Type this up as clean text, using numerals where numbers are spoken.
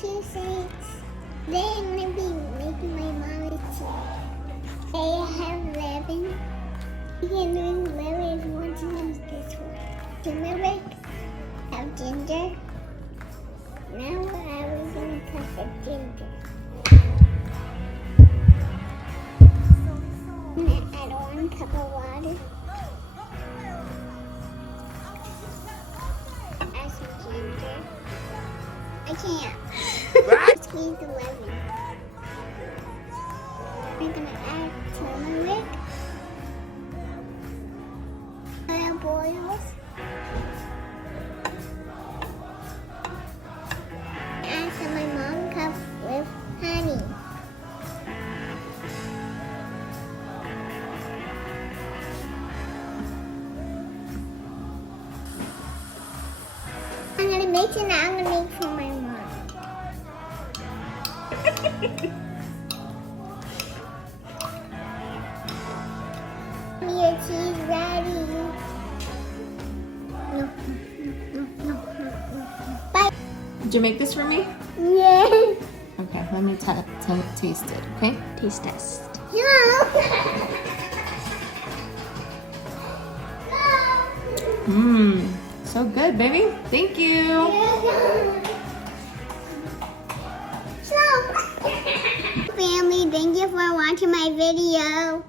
few things. Today I'm going to be making my mommy tea. Today I have lemon. You can use lemon if you want to use this one. Turmeric, have ginger. Now I was going to cut the ginger. I'm going to add 1 cup of water. Add some ginger. I can't. Squeeze the lemon. I'm going to add turmeric. Oil boils. Add some of my mom's cup with honey. I'm going to mix it now. I'm going to make for my mom. Your tea is ready. No. Bye. Did you make this for me? Yeah. Okay, let me taste it, okay? Taste test. No. Mmm, so good, baby. Thank you. Family, thank you for watching my video.